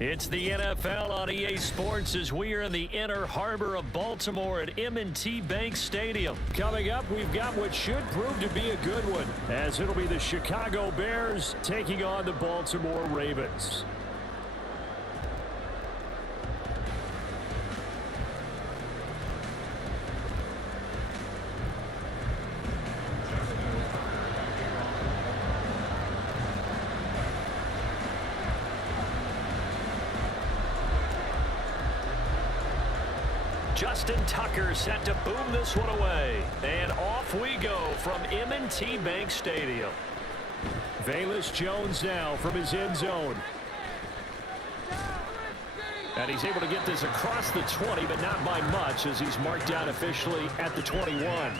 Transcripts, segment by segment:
It's the NFL on EA Sports as we are in the inner harbor of Baltimore at M&T Bank Stadium. Coming up, we've got what should prove to be a good one, as it'll be the Chicago Bears taking on the Baltimore Ravens. Justin Tucker set to boom this one away. And off we go from M&T Bank Stadium. Velus Jones now from his end zone. And he's able to get this across the 20, but not by much, as he's marked down officially at the 21.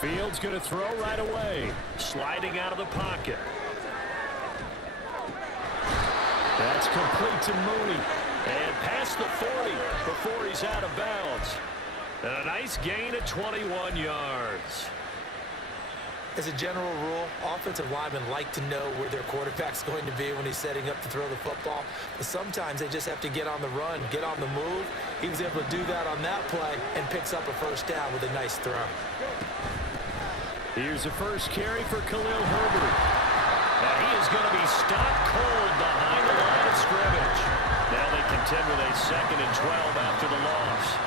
Fields going to throw right away. Sliding out of the pocket. That's complete to Mooney. And past the 40 before he's out of bounds. And a nice gain of 21 yards. As a general rule, offensive linemen like to know where their quarterback's going to be when he's setting up to throw the football. But sometimes they just have to get on the run, get on the move. He was able to do that on that play and picks up a first down with a nice throw. Here's the first carry for Khalil Herbert. And he is going to be stopped cold behind the line of scrimmage. Now they contend with a 2nd and 12 after the loss.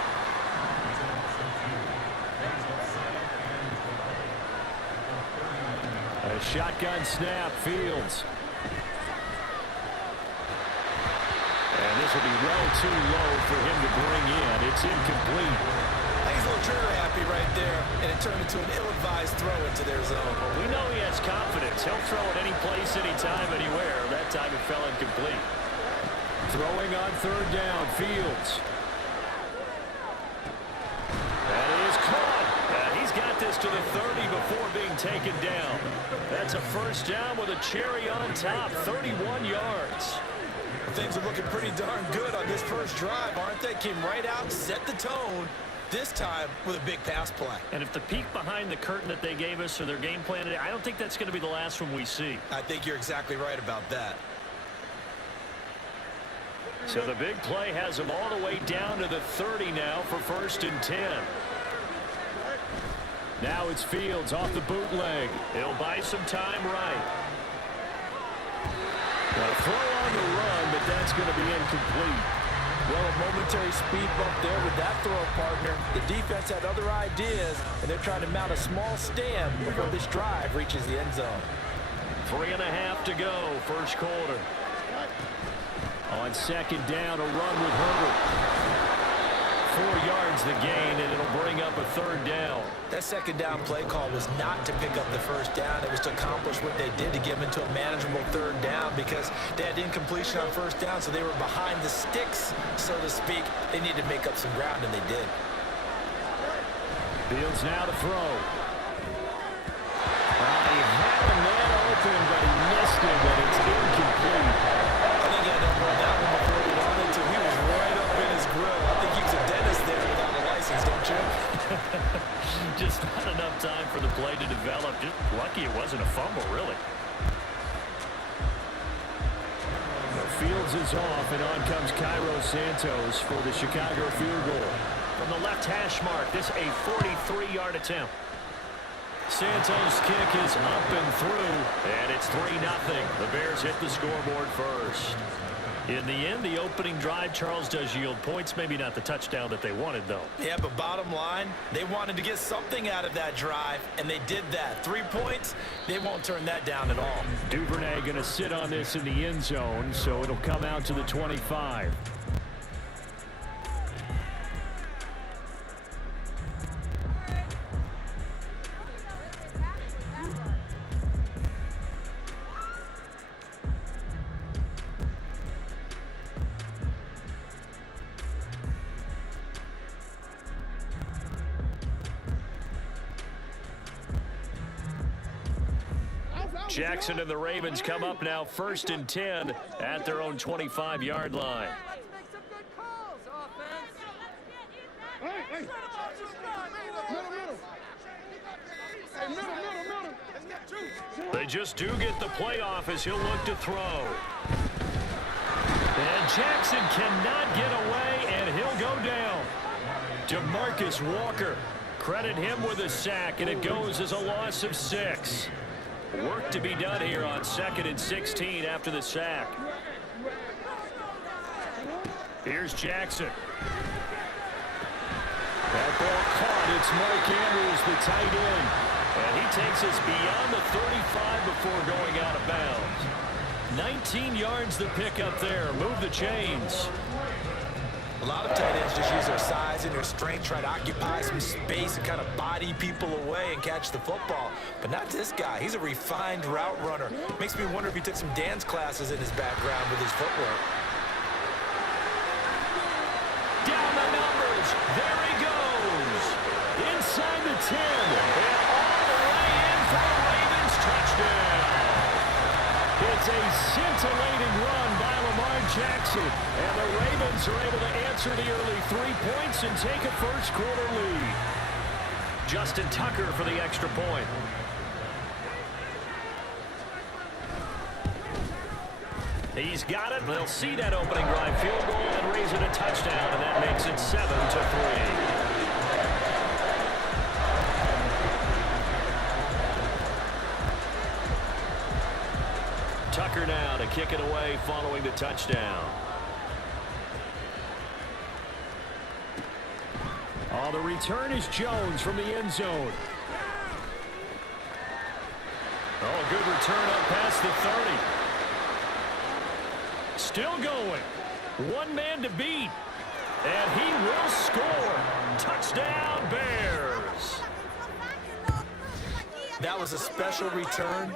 A shotgun snap, Fields. And this will be well too low for him to bring in. It's incomplete. He's a little trigger happy right there, and it turned into an ill-advised throw into their zone. Well, we know he has confidence. He'll throw it any place, anytime, anywhere. That time it fell incomplete. Throwing on 3rd down, Fields. That is caught. He's got this to the 30 before being taken down. That's a first down with a cherry on top, 31 yards. Things are looking pretty darn good on this first drive, aren't they? Came right out, set the tone, this time with a big pass play. And if the peek behind the curtain that they gave us or their game plan today, I don't think that's going to be the last one we see. I think you're exactly right about that. So the big play has them all the way down to the 30 now for 1st and 10. Now it's Fields off the bootleg. He'll buy some time right. A throw on the run, but that's going to be incomplete. Well, a momentary speed bump there with that throw, partner. The defense had other ideas, and they're trying to mount a small stand before this drive reaches the end zone. 3.5 to go, first quarter. On 2nd down, a run with Herbert. 4 yards the gain, and it'll bring up a 3rd down. That 2nd down play call was not to pick up the first down. It was to accomplish what they did to get them into a manageable 3rd down because they had incompletion on 1st down, so they were behind the sticks, so to speak. They needed to make up some ground, and they did. Fields now to throw. He had a man open, but he missed it, but it's incomplete. I think he had to hold that one before he wanted to. He was right up in his grill. I think he was a dentist there without a license, don't you? Just not enough time for the play to develop. Just lucky it wasn't a fumble, really. Fields is off, and on comes Cairo Santos for the Chicago field goal. From the left hash mark, this a 43-yard attempt. Santos' kick is up and through, and it's 3-0. The Bears hit the scoreboard first. In the end, the opening drive, Charles, does yield points. Maybe not the touchdown that they wanted, though. Yeah, but bottom line, they wanted to get something out of that drive, and they did that. 3 points, they won't turn that down at all. Duvernay going to sit on this in the end zone, so it'll come out to the 25. Jackson and the Ravens come up now 1st and 10 at their own 25-yard line. They just do get the playoff as he'll look to throw. And Jackson cannot get away, and he'll go down. DeMarcus Walker, credit him with a sack, and it goes as a loss of 6. Work to be done here on 2nd and 16 after the sack. Here's Jackson. That ball caught. It's Mike Andrews, the tight end. And he takes us beyond the 35 before going out of bounds. 19 yards the pick up there. Move the chains. A lot of tight ends just use their size and their strength, try to occupy some space and kind of body people away and catch the football. But not this guy. He's a refined route runner. Makes me wonder if he took some dance classes in his background with his footwork. Down the numbers. There he goes. Inside the 10. And all the way in for the Ravens touchdown. It's a scintillating run by Lamar Jackson. And the Ravens are able to answer the early 3 points and take a first-quarter lead. Justin Tucker for the extra point. He's got it. They'll see that opening drive field goal and raise it a touchdown, and that makes it 7-3. Tucker now to kick it away following the touchdown. Oh, the return is Jones from the end zone. Oh, a good return up past the 30. Still going. One man to beat. And he will score. Touchdown, Bears. That was a special return,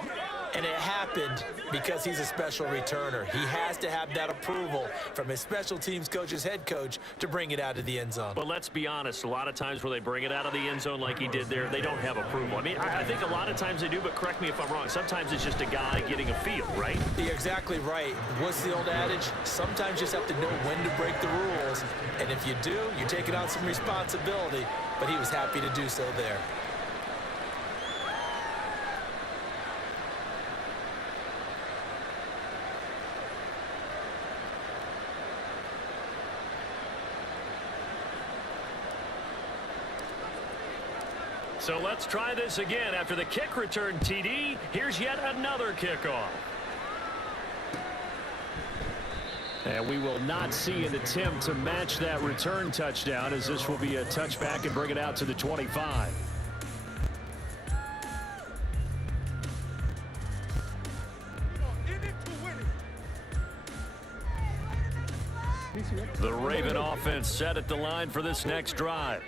and it happened because he's a special returner. He has to have that approval from his special teams coach's head coach to bring it out of the end zone. But let's be honest, a lot of times where they bring it out of the end zone like he did there, they don't have approval. I mean, I think a lot of times they do, but correct me if I'm wrong. Sometimes it's just a guy getting a feel, right? You're exactly right. What's the old adage? Sometimes you just have to know when to break the rules. And if you do, you're taking on some responsibility. But he was happy to do so there. So let's try this again. After the kick return TD, here's yet another kickoff. And we will not see an attempt to match that return touchdown, as this will be a touchback and bring it out to the 25. The Raven offense set at the line for this next drive.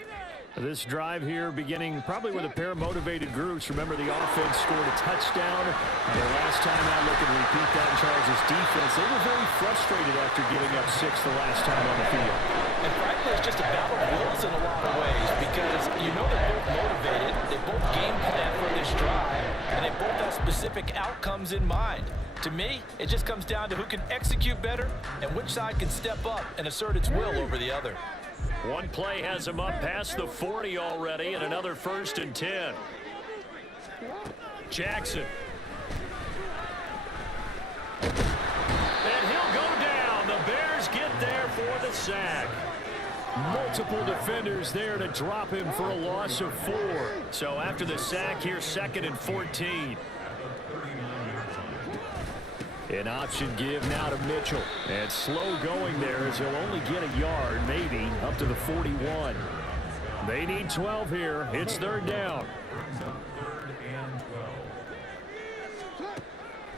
This drive here beginning probably with a pair of motivated groups. Remember, the offense scored a touchdown. The last time out, look and repeat that in Charles' defense. They were very frustrated after giving up 6 the last time on the field. And frankly, it's just a battle of wills in a lot of ways, because you know they're both motivated. They both game plan for this drive, and they both have specific outcomes in mind. To me, it just comes down to who can execute better and which side can step up and assert its will over the other. One play has him up past the 40 already, and another 1st and 10. Jackson. And he'll go down. The Bears get there for the sack. Multiple defenders there to drop him for a loss of 4. So after the sack, here's 2nd and 14. An option give now to Mitchell. And slow going there as he'll only get a yard, maybe, up to the 41. They need 12 here. It's 3rd down.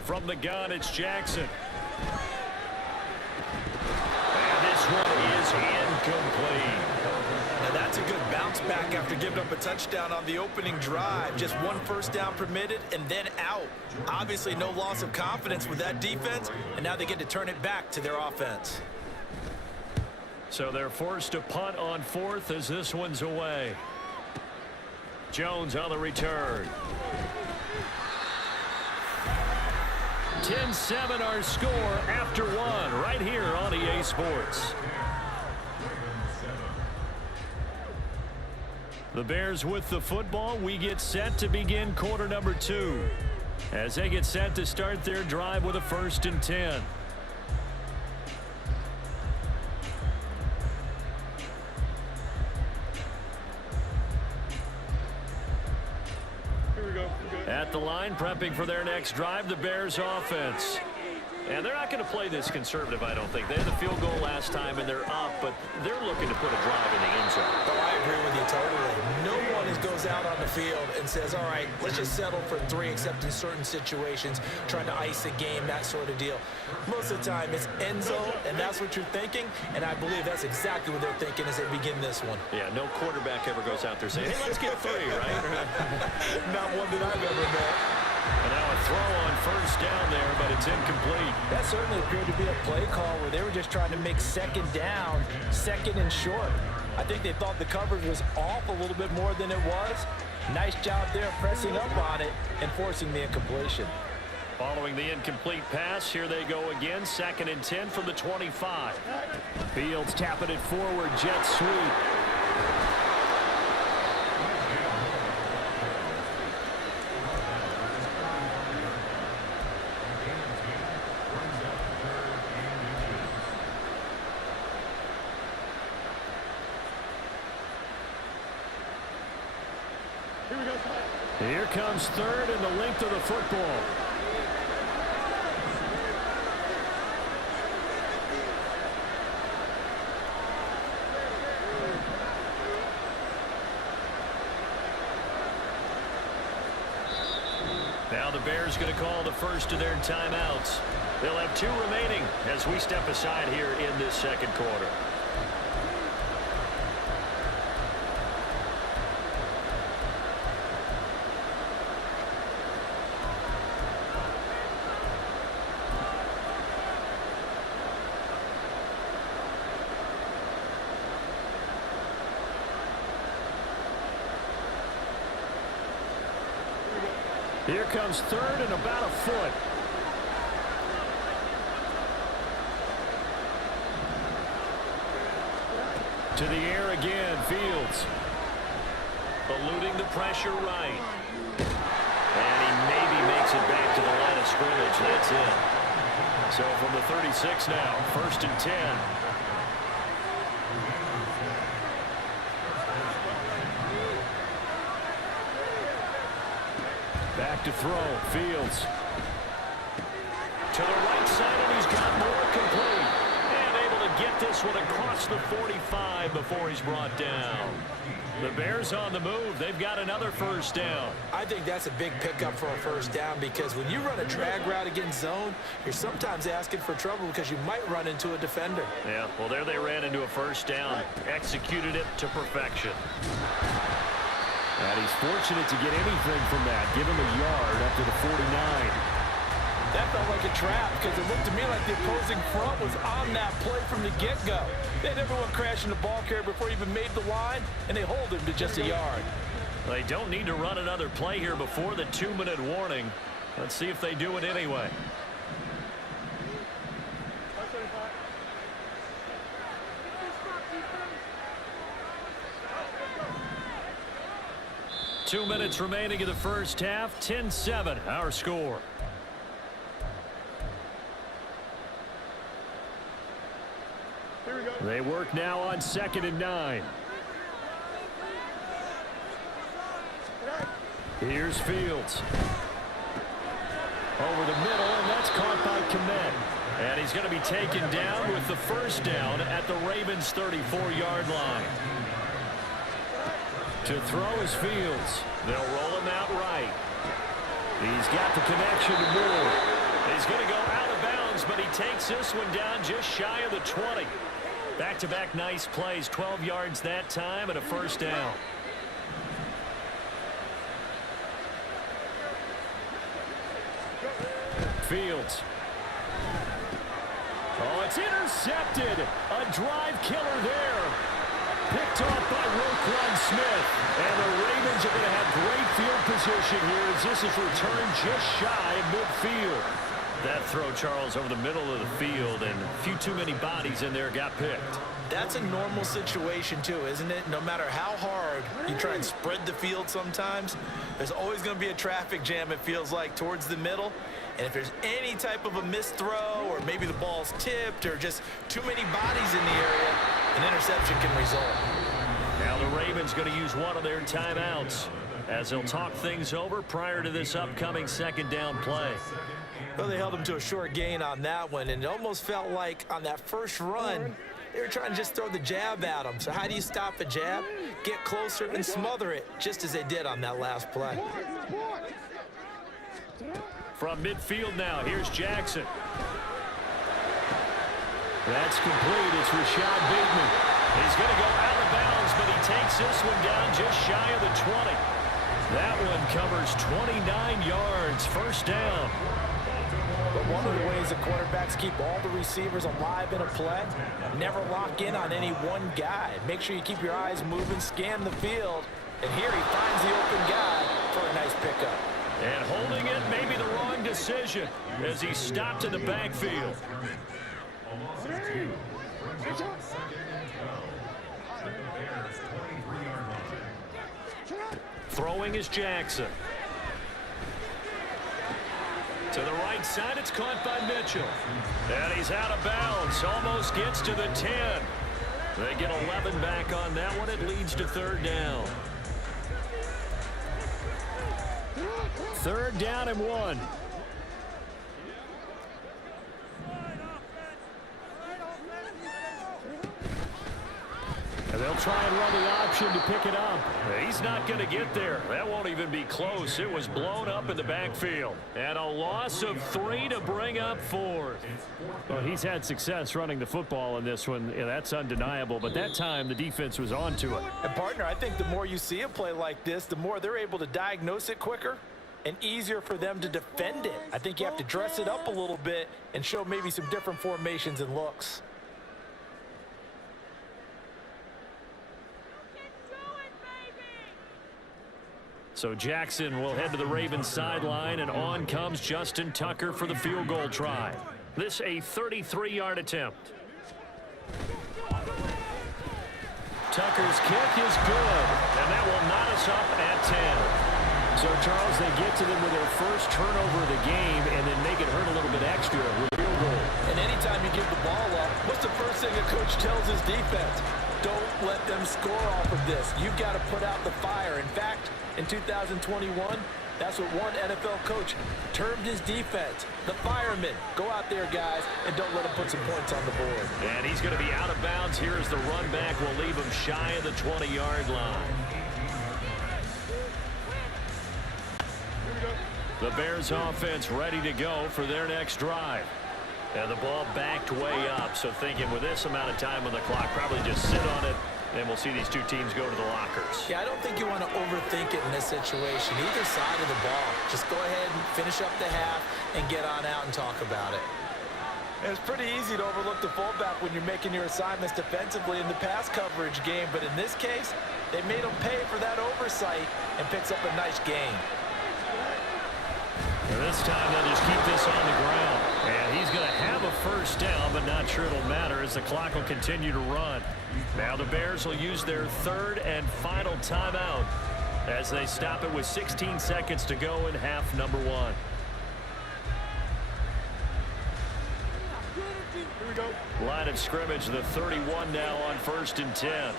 From the gun, it's Jackson. And this one is incomplete. Now that's a good bounce back after giving up a touchdown on the opening drive. Just 1 first down permitted and then out. Obviously no loss of confidence with that defense, and now they get to turn it back to their offense. So they're forced to punt on 4th as this one's away. Jones on the return. 10-7 our score after one right here on EA Sports. The Bears with the football. We get set to begin quarter number 2 as they get set to start their drive with a 1st and 10. At the line, prepping for their next drive, the Bears offense. And they're not going to play this conservative, I don't think. They had the field goal last time, and they're up, but they're looking to put a drive in the end zone. Oh, I agree with you totally. No one goes out on the field and says, all right, let's just settle for 3, except in certain situations, trying to ice a game, that sort of deal. Most of the time, it's end zone, and that's what you're thinking, and I believe that's exactly what they're thinking as they begin this one. Yeah, no quarterback ever goes out there saying, hey, let's get 3, right? Not one that I've ever met. And now a throw on 1st down there, but it's incomplete. That certainly appeared to be a play call where they were just trying to make 2nd down, 2nd and short. I think they thought the coverage was off a little bit more than it was. Nice job there pressing up on it and forcing the incompletion. Following the incomplete pass, here they go again. 2nd and 10 from the 25. Fields tapping it forward, jet sweep. Here comes 3rd and the length of the football. Now the Bears going to call the first of their timeouts. They'll have 2 remaining as we step aside here in this 2nd quarter. Here comes 3rd and about a foot. To the air again, Fields. Eluding the pressure right. And he maybe makes it back to the line of scrimmage. That's it. So from the 36 now, 1st and 10. Back to throw, Fields. To the right side, and he's got more complete. And able to get this one across the 45 before he's brought down. The Bears on the move. They've got another 1st down. I think that's a big pickup for a 1st down because when you run a drag route against zone, you're sometimes asking for trouble because you might run into a defender. Yeah, well, there they ran into a 1st down. Executed it to perfection. And he's fortunate to get anything from that. Give him a yard up to the 49. That felt like a trap because it looked to me like the opposing front was on that play from the get-go. They had everyone crashing the ball carrier before he even made the line, and they hold him to just a yard. They don't need to run another play here before the 2-minute warning. Let's see if they do it anyway. Two minutes remaining in the 1st half. 10-7 our score. They work now on 2nd and 9. Here's Fields. Over the middle, and that's caught by Kmet. And he's going to be taken down with the 1st down at the Ravens' 34-yard line. To throw is Fields. They'll roll him out right. He's got the connection to Moore. He's going to go out of bounds, but he takes this one down just shy of the 20. Back-to-back nice plays, 12 yards that time and a 1st down. Fields. Oh, it's intercepted. A drive killer there. Picked off by Roquan Smith. And the Ravens are going to have great field position here as this is returned just shy of midfield. That throw, Charles, over the middle of the field, and a few too many bodies in there got picked. That's a normal situation, too, isn't it? No matter how hard you try and spread the field sometimes, there's always going to be a traffic jam, it feels like, towards the middle. And if there's any type of a missed throw, or maybe the ball's tipped, or just too many bodies in the area, an interception can result. Now the Ravens going to use one of their timeouts as they'll talk things over prior to this upcoming second down play. Well, they held him to a short gain on that one, and it almost felt like on that first run, they were trying to just throw the jab at him. So how do you stop a jab? Get closer and smother it, just as they did on that last play. From midfield now, here's Jackson. That's complete. It's Rashad Bateman. He's going to go out of bounds, but he takes this one down just shy of the 20. That one covers 29 yards. First down. But one of the ways the quarterbacks keep all the receivers alive in a play, never lock in on any one guy. Make sure you keep your eyes moving, scan the field, and here he finds the open guy for a nice pickup. And holding it may be the wrong decision as he stopped in the backfield. Throwing is Jackson. To the right side, it's caught by Mitchell. And he's out of bounds, almost gets to the 10. They get 11 back on that one. It leads to third down. Third down and 1. And they'll try and run the option to pick it up. He's not going to get there. That won't even be close. It was blown up in the backfield. And a loss of 3 to bring up 4. Well, he's had success running the football in this one. Yeah, that's undeniable. But that time, the defense was onto it. And, partner, I think the more you see a play like this, the more they're able to diagnose it quicker and easier for them to defend it. I think you have to dress it up a little bit and show maybe some different formations and looks. So Jackson will head to the Ravens sideline, and on comes Justin Tucker for the field goal try. This a 33-yard attempt. Tucker's kick is good, and that will knot us up at 10. So, Charles, they get to them with their first turnover of the game and then make it hurt a little bit extra with a field goal. And anytime you give the ball up, what's the first thing a coach tells his defense? Don't let them score off of this. You've got to put out the fire. In fact, in 2021, that's what one NFL coach termed his defense. The firemen. Go out there, guys, and don't let them put some points on the board. And he's going to be out of bounds here as the run back will leave him shy of the 20-yard line. The Bears offense ready to go for their next drive. And the ball backed way up, so thinking with this amount of time on the clock, probably just sit on it, and we'll see these two teams go to the lockers. Yeah, I don't think you want to overthink it in this situation. Either side of the ball. Just go ahead and finish up the half and get on out and talk about it. And it's pretty easy to overlook the fullback when you're making your assignments defensively in the pass coverage game, but in this case, they made him pay for that oversight and picks up a nice gain. And this time they'll just keep this on the ground. And he's going to have a first down, but not sure it'll matter as the clock will continue to run. Now the Bears will use their third and final timeout as they stop it with 16 seconds to go in half number 1. Here we go. Line of scrimmage, the 31 now on 1st and 10.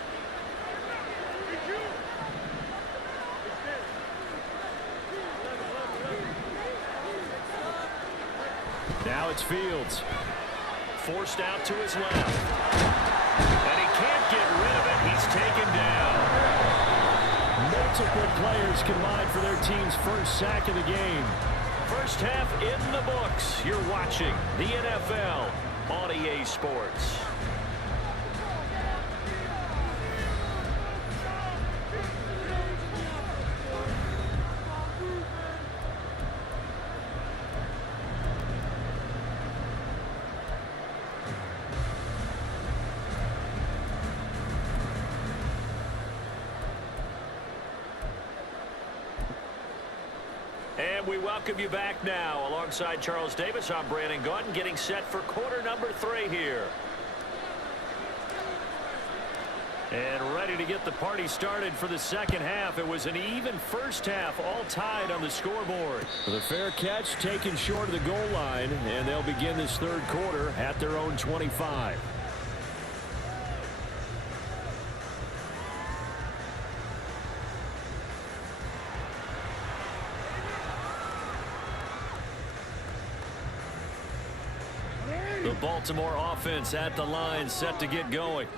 Now it's Fields. Forced out to his left. And he can't get rid of it. He's taken down. Multiple players combined for their team's first sack of the game. First half in the books. You're watching the NFL on EA Sports. And we welcome you back now. Alongside Charles Davis, I'm Brandon Gaudin, getting set for quarter number 3 here. And ready to get the party started for the second half. It was an even first half, all tied on the scoreboard. The fair catch taken short of the goal line, and they'll begin this third quarter at their own 25. The Baltimore offense at the line, set to get going.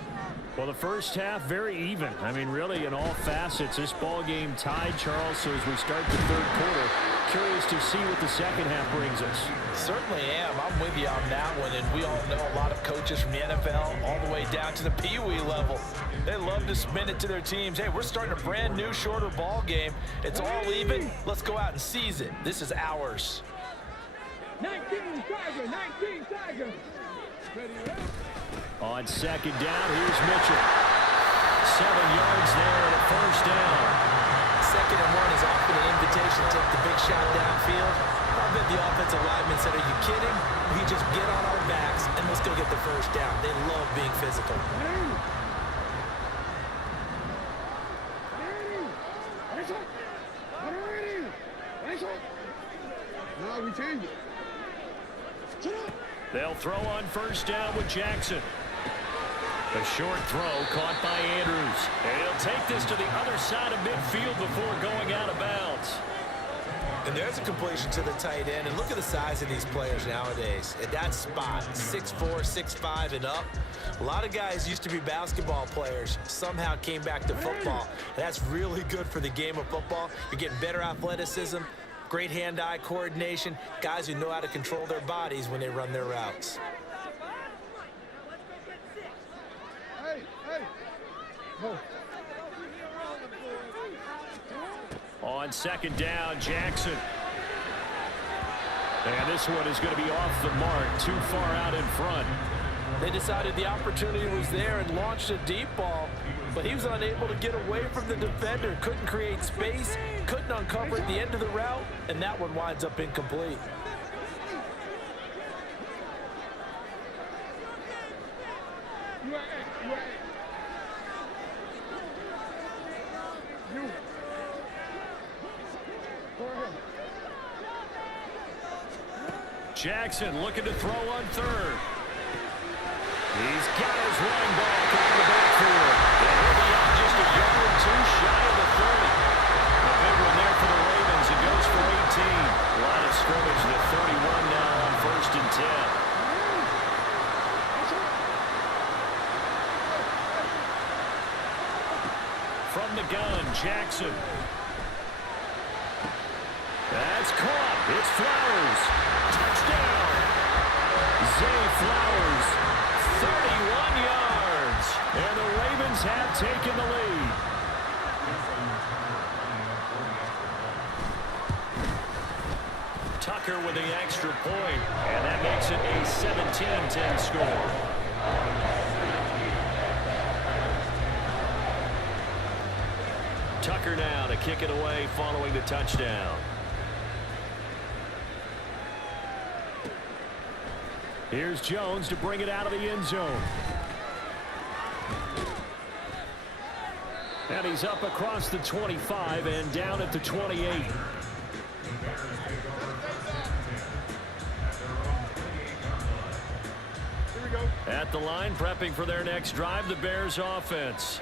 Well, the first half, very even. I mean, really, in all facets, this ball game tied, Charles. So as we start the third quarter, curious to see what the second half brings us. Certainly am. I'm with you on that one. And we all know a lot of coaches from the NFL all the way down to the Pee-wee level. They love to spin it to their teams. Hey, we're starting a brand new, shorter ball game. It's all even. Let's go out and seize it. This is ours. 19 Tiger, 19 Tiger. Ready up. On second down, here's Mitchell. 7 yards there and a first down. 2nd and 1 is often an invitation to take the big shot downfield. I bet the offensive lineman said, are you kidding? We just get on our backs and let's go get the first down. They love being physical. Now we change it. They'll throw on first down with Jackson. A short throw caught by Andrews. And he'll take this to the other side of midfield before going out of bounds. And there's a completion to the tight end. And look at the size of these players nowadays. At that spot, 6'4", 6'5", and up. A lot of guys used to be basketball players. Somehow came back to football. And that's really good for the game of football. You're getting better athleticism, great hand-eye coordination, guys who know how to control their bodies when they run their routes. On second down, Jackson. And this one is going to be off the mark, too far out in front. They decided the opportunity was there and launched a deep ball, but he was unable to get away from the defender, couldn't create space, couldn't uncover at the end of the route, and that one winds up incomplete. Jackson looking to throw on third. He's got his running back out of the backfield. And he'll be out just a yard or two shy of the 30. A big one there for the Ravens. It goes for 18. Line of scrimmage to 31 now on 1st and 10. From the gun, Jackson. That's caught. It's Flowers. Touchdown. Zay Flowers, 31 yards. And the Ravens have taken the lead. Tucker with the extra point, and that makes it a 17-10 score. Tucker now to kick it away following the touchdown. Here's Jones to bring it out of the end zone. And he's up across the 25 and down at the 28. At the line, prepping for their next drive, the Bears offense.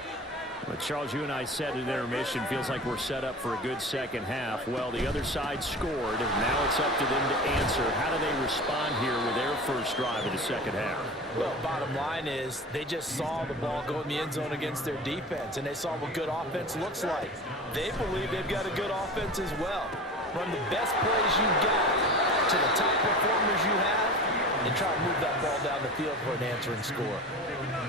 But Charles, you and I said at intermission, feels like we're set up for a good second half. Well, the other side scored. Now it's up to them to answer. How do they respond here with their first drive of the second half? Well, bottom line is they just saw the ball go in the end zone against their defense, and they saw what good offense looks like. They believe they've got a good offense as well. Run the best plays you've got to the top performers you have, and try to move that ball down the field for an answering score.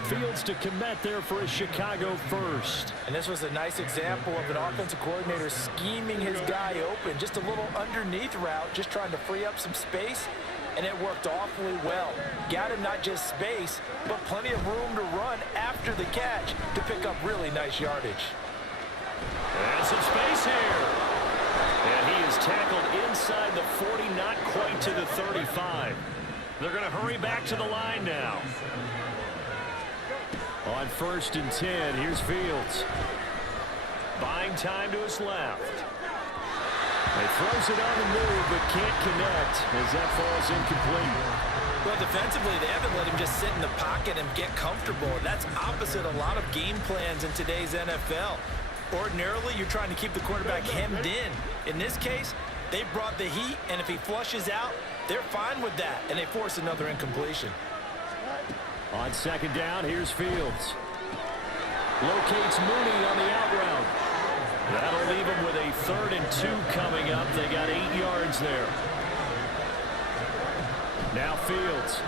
Fields to commit there for a Chicago first. And this was a nice example of an offensive coordinator scheming his guy open. Just a little underneath route, just trying to free up some space, and it worked awfully well. Got him not just space, but plenty of room to run after the catch to pick up really nice yardage. And some space here. And he is tackled inside the 40, not quite to the 35. They're going to hurry back to the line now. On 1st and 10, here's Fields. Buying time to his left. He throws it on the move, but can't connect as that falls incomplete. Well, defensively, they haven't let him just sit in the pocket and get comfortable. That's opposite a lot of game plans in today's NFL. Ordinarily, you're trying to keep the quarterback hemmed in. In this case, they brought the heat, and if he flushes out, they're fine with that, and they force another incompletion. On 2nd down, here's Fields. Locates Mooney on the out route. That'll leave him with a 3rd and 2 coming up. They got 8 yards there. Now Fields.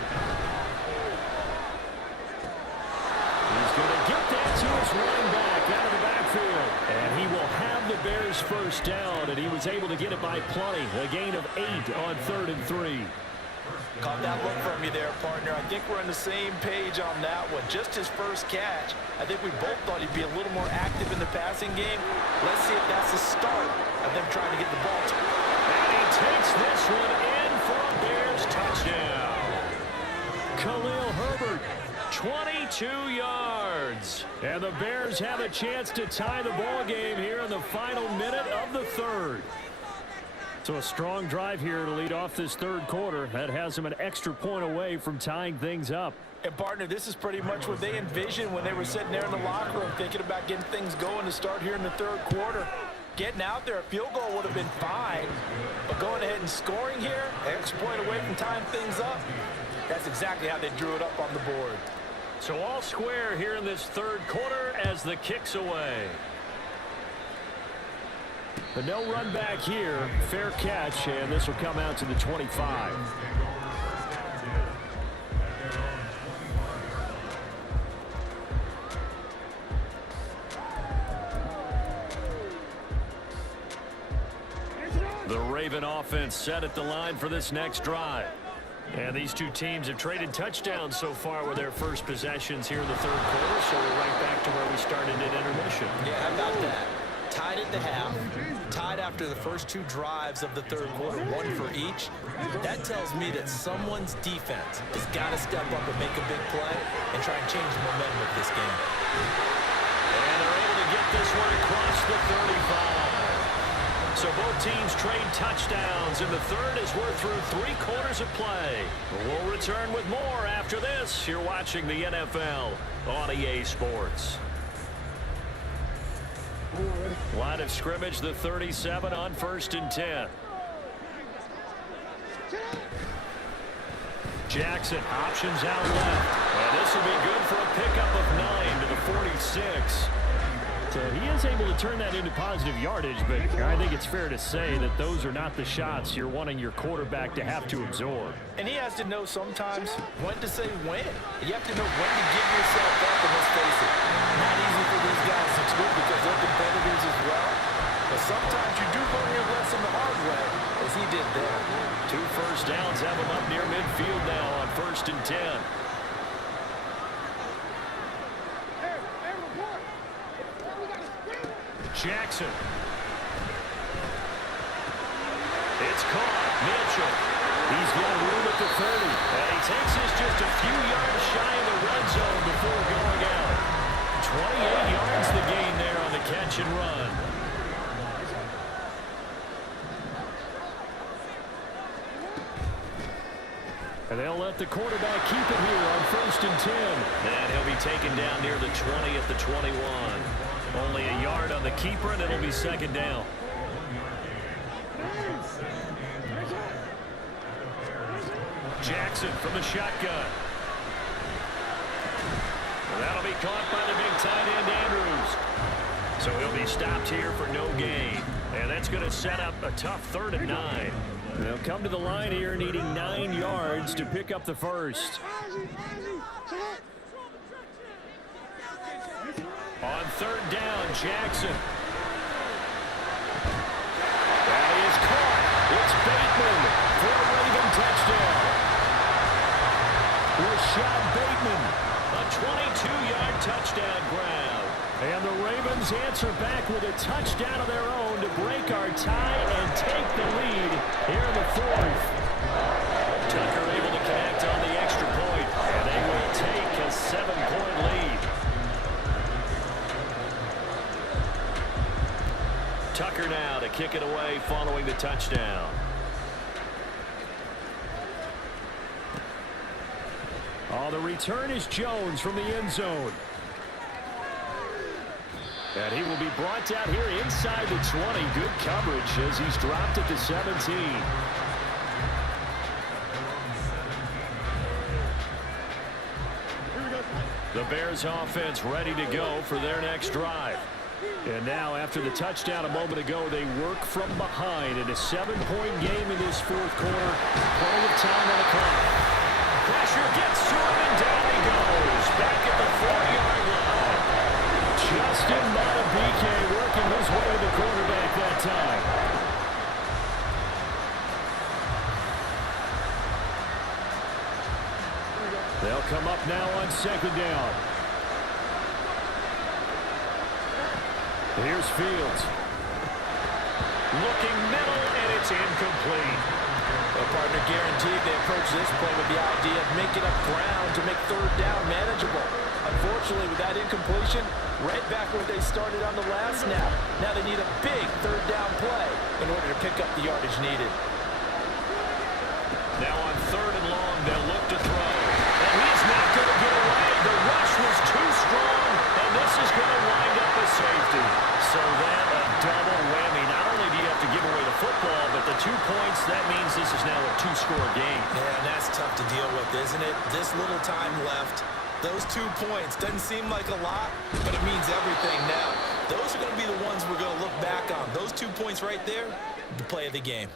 He's going to get that to his running back out of the backfield. And he will have the Bears first down, and he was able to get it by plenty. A gain of 8 on 3rd and 3. Caught that look from you there, partner. I think we're on the same page on that one. Just his first catch. I think we both thought he'd be a little more active in the passing game. Let's see if that's the start of them trying to get the ball to him. And he takes this one in for a Bears touchdown. Khalil Herbert, 22 yards. And the Bears have a chance to tie the ball game here in the final minute of the 3rd. So a strong drive here to lead off this 3rd quarter. That has them an extra point away from tying things up. And, partner, this is pretty much what they envisioned when they were sitting there in the locker room thinking about getting things going to start here in the 3rd quarter. Getting out there, a field goal would have been fine. But going ahead and scoring here, extra point away from tying things up, that's exactly how they drew it up on the board. So all square here in this 3rd quarter as the kick's away. But no run back here. Fair catch, and this will come out to the 25. The Raven offense set at the line for this next drive. And these two teams have traded touchdowns so far with their first possessions here in the 3rd quarter, so we're right back to where we started at intermission. Yeah, how about that? Tied at the half, tied after the first 2 drives of the 3rd quarter, 1 for each. That tells me that someone's defense has got to step up and make a big play and try and change the momentum of this game. And they're able to get this one across the 35. So both teams trade touchdowns in the 3rd as we're through 3 quarters of play. We'll return with more after this. You're watching the NFL on EA Sports. Line of scrimmage, the 37 on 1st and 10. Jackson options out left. And this will be good for a pickup of 9 to the 46. So he is able to turn that into positive yardage, but I think it's fair to say that those are not the shots you're wanting your quarterback to have to absorb. And he has to know sometimes when to say when. You have to know when to give yourself up, and let's face it, not easy for these guys to do because they're competitors as well. But sometimes you do learn your lesson the hard way, as he did there. 2 first downs have him up near midfield now on 1st and 10. Jackson. It's caught. Mitchell. He's got room at the 30. And he takes this just a few yards shy of the red zone before going out. 28 yards the gain there on the catch and run. And they'll let the quarterback keep it here on 1st and 10. And he'll be taken down near the 20 at the 21. Only a yard on the keeper, and it'll be 2nd down. Jackson from the shotgun. That'll be caught by the big tight end, Andrews. So he'll be stopped here for no gain. And that's going to set up a tough 3rd and 9. They'll come to the line here needing 9 yards to pick up the first. On 3rd down, Jackson. That is caught. It's Bateman for a Raven touchdown. Rashad Bateman, a 22-yard touchdown grab. And the Ravens answer back with a touchdown of their own to break our tie and take the lead here in the fourth. Tucker able to connect on the extra point, and they will take a 7-point lead. Tucker now to kick it away following the touchdown. Oh, the return is Jones from the end zone. And he will be brought down here inside the 20. Good coverage as he's dropped at the 17. The Bears offense ready to go for their next drive. And now after the touchdown a moment ago, they work from behind in a 7-point game in this fourth quarter. Plenty of time on the clock. Pressure gets to him and down he goes. Back at the 40-yard line. Justin Madubuike working his way to the quarterback that time. They'll come up now on second down. Here's Fields. Looking middle, and it's incomplete. Well, partner, guaranteed they approach this play with the idea of making up ground to make third down manageable. Unfortunately, with that incompletion, right back where they started on the last snap. Now they need a big third down play in order to pick up the yardage needed. Now on third and long, they'll look to throw. And he's not going to get away. The rush was too strong, and this is going to wind up a safety. So then a double whammy. Not only do you have to give away the football, but the 2 points, that means this is now a 2-score game. Yeah, and that's tough to deal with, isn't it? This little time left. Those 2 points doesn't seem like a lot, but it means everything now. Those are going to be the ones we're going to look back on. Those 2 points right there, the play of the game.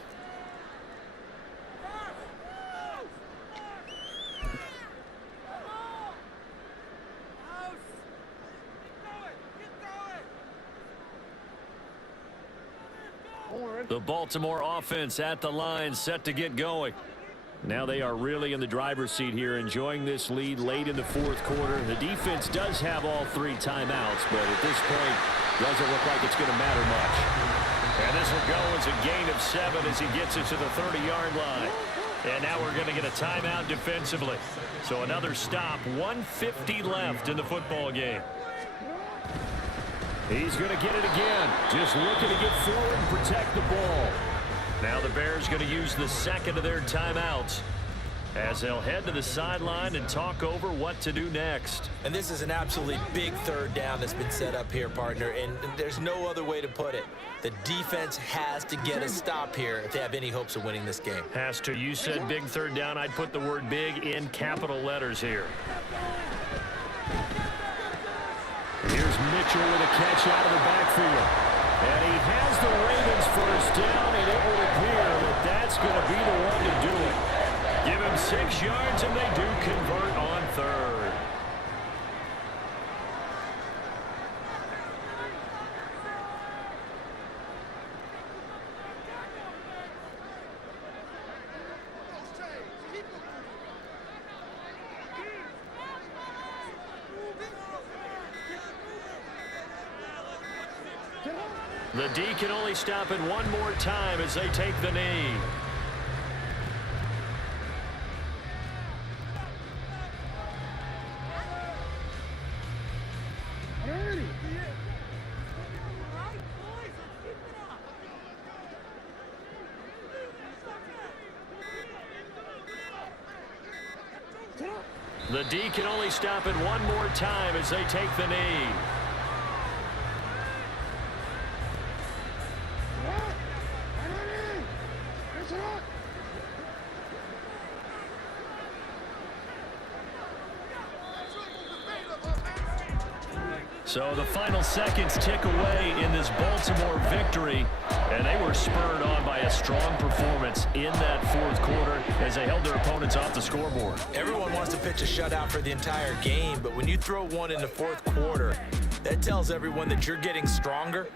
The Baltimore offense at the line, set to get going. Now they are really in the driver's seat here, enjoying this lead late in the fourth quarter. The defense does have all 3 timeouts, but at this point, doesn't look like it's going to matter much. And this will go as a gain of 7 as he gets it to the 30-yard line. And now we're going to get a timeout defensively. So another stop, 1:50 left in the football game. He's going to get it again. Just looking to get forward and protect the ball. Now the Bears going to use the second of their timeouts as they'll head to the sideline and talk over what to do next. And this is an absolutely big third down that's been set up here, partner, and there's no other way to put it. The defense has to get a stop here if they have any hopes of winning this game. Has to. You said big third down. I'd put the word big in capital letters here. Here's Mitchell with a catch out of the backfield. And he has the Ravens first down, and it will appear that that's going to be the one to do it. Give him 6 yards, and they do convert on third. The D can only stop it one more time as they take the knee. The D can only stop it one more time as they take the knee. So the final seconds tick away in this Baltimore victory, and they were spurred on by a strong performance in that fourth quarter as they held their opponents off the scoreboard. Everyone wants to pitch a shutout for the entire game, but when you throw one in the fourth quarter, that tells everyone that you're getting stronger.